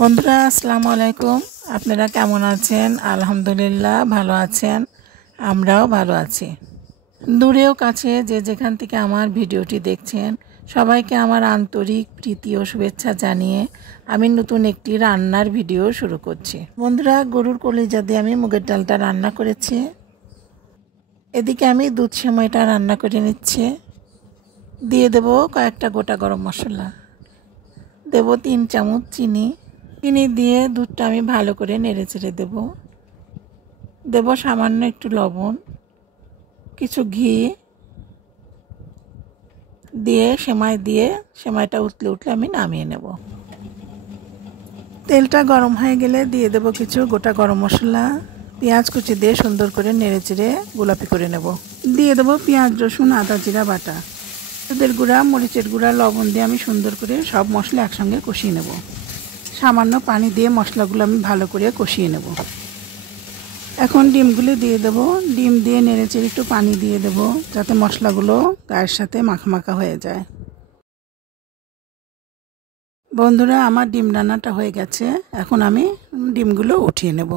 বন্ধুরা আসসালামু আলাইকুম। আপনারা কেমন আছেন? আলহামদুলিল্লাহ ভালো আছেন, আমরাও ভালো আছি। দূরেও কাছে যে যেখান থেকে আমার ভিডিওটি দেখছেন সবাইকে আমার আন্তরিক প্রীতি ও শুভেচ্ছা জানিয়ে আমি নতুন একটি রান্নার ভিডিও শুরু করছি। বন্ধুরা, গরুর কলিজা দিয়ে আমি মুগের ডালটা রান্না করেছি। এদিকে আমি দুধ সেমাইটা রান্না করে নিচ্ছি। দিয়ে দেব কয়েকটা গোটা গরম মশলা, দেব 3 চামচ চিনি। চিনি দিয়ে দুধটা আমি ভালো করে নেড়ে চেড়ে দেব সামান্য একটু লবণ, কিছু ঘি দিয়ে সেমাইটা উতলে আমি নামিয়ে নেব। তেলটা গরম হয়ে গেলে দিয়ে দেব কিছু গোটা গরম মশলা, পেঁয়াজ কুচি দিয়ে সুন্দর করে নেড়ে চেড়ে গোলাপি করে নেব। দিয়ে দেব পেঁয়াজ রসুন আদা জিরা বাটা, হলুদের গুঁড়া মরিচের গুঁড়া লবণ দিয়ে আমি সুন্দর করে সব মশলা একসঙ্গে কষিয়ে নেব। সামান্য পানি দিয়ে মশলাগুলো আমি ভালো করে কষিয়ে নেব। এখন ডিমগুলো দিয়ে দেব। ডিম দিয়ে নেড়েচেড়ে একটু পানি দিয়ে দেব যাতে মশলাগুলো গায়ের সাথে মাখা হয়ে যায়। বন্ধুরা, আমার ডিম রান্নাটা হয়ে গেছে। এখন আমি ডিমগুলো উঠিয়ে নেব।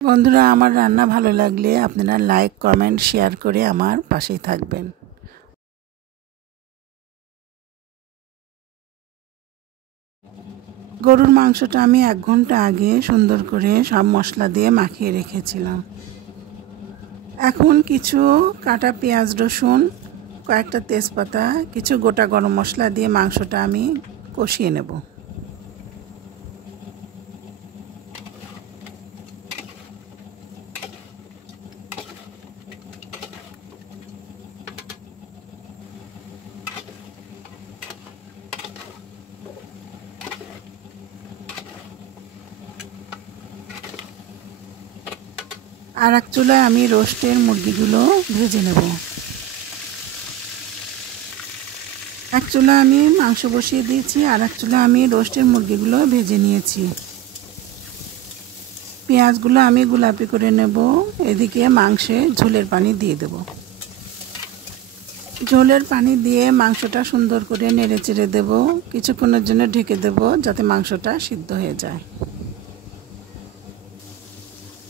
বন্ধুরা, আমার রান্না ভালো লাগলে আপনারা লাইক কমেন্ট শেয়ার করে আমার পাশেই থাকবেন। গরুর মাংসটা আমি 1 ঘন্টা আগে সুন্দর করে সব মশলা দিয়ে মাখিয়ে রেখেছিলাম। এখন কিছু কাটা পেঁয়াজ রসুন, কয়েকটা তেজপাতা, কিছু গোটা গরম মশলা দিয়ে মাংসটা আমি কষিয়ে নেব। আর এক চুলায় আমি রোস্টের মুরগিগুলো ভেজে নেব। এক চুলায় আমি মাংস বসিয়ে দিয়েছি, আর এক চুলায় আমি রোস্টের মুরগিগুলো ভেজে নিয়েছি। পেঁয়াজগুলো আমি গোলাপি করে নেব। এদিকে মাংসে ঝোলের পানি দিয়ে দেব। ঝোলের পানি দিয়ে মাংসটা সুন্দর করে নেড়ে চেড়ে দেব। কিছুক্ষণের জন্য ঢেকে দেব যাতে মাংসটা সিদ্ধ হয়ে যায়।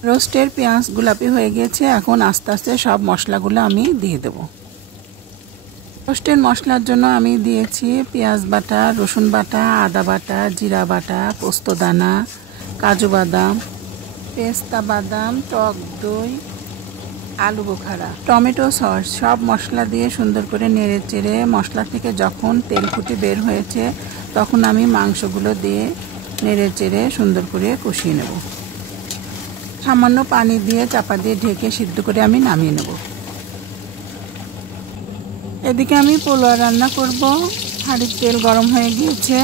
রোস্টের পেঁয়াজ গোলাপি হয়ে গেছে। এখন আস্তে আস্তে সব মশলাগুলো আমি দিয়ে দেব। রোস্টের মশলার জন্য আমি দিয়েছি পেঁয়াজ বাটা, রসুন বাটা, আদা বাটা, জিরা বাটা, পোস্তদানা, কাজু বাদাম, পেস্তা বাদাম, টক দই, আলু বোখারা, টমেটো সস, সব মশলা দিয়ে সুন্দর করে নেড়ে চেড়ে মশলা থেকে যখন তেল ফুটে বের হয়েছে তখন আমি মাংসগুলো দিয়ে নেড়ে চেড়ে সুন্দর করে কষিয়ে নেব। সামান্য পানি দিয়ে চাপা দিয়ে ঢেকে সিদ্ধ করে আমি নামিয়ে নেব। এদিকে আমি পোলাও রান্না করব। হাঁড়ির তেল গরম হয়ে গিয়েছে।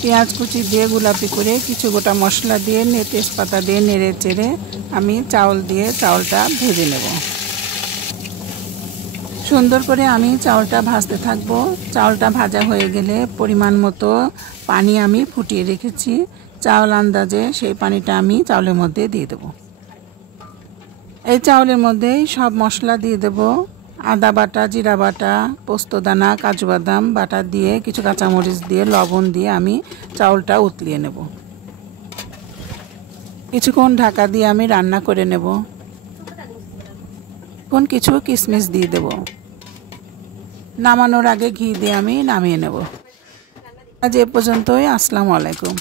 পেঁয়াজ কুচি দিয়ে গোলাপি করে কিছু গোটা মশলা দিয়ে তেজপাতা দিয়ে নেড়ে চেড়ে আমি চাউল দিয়ে চাউলটা ভেজে নেব। সুন্দর করে আমি চাউলটা ভাজতে থাকব। চাউলটা ভাজা হয়ে গেলে পরিমাণ মতো পানি আমি ফুটিয়ে রেখেছি। চাউল আন্দাজে সেই পানিটা আমি চাউলের মধ্যে দিয়ে দেব। এই চাউলের মধ্যেই সব মশলা দিয়ে দেব। আদা বাটা, জিরা বাটা, পোস্তদানা, কাজু বাদাম বাটা দিয়ে কিছু কাঁচামরিচ দিয়ে লবণ দিয়ে আমি চাউলটা উতলিয়ে নেব। কিছুক্ষণ ঢাকা দিয়ে আমি রান্না করে নেব। এখন কিছু কিশমিশ দিয়ে দেব। নামানোর আগে ঘি দিয়ে আমি নামিয়ে নেব। আজ এ পর্যন্তই। আসসালামু আলাইকুম।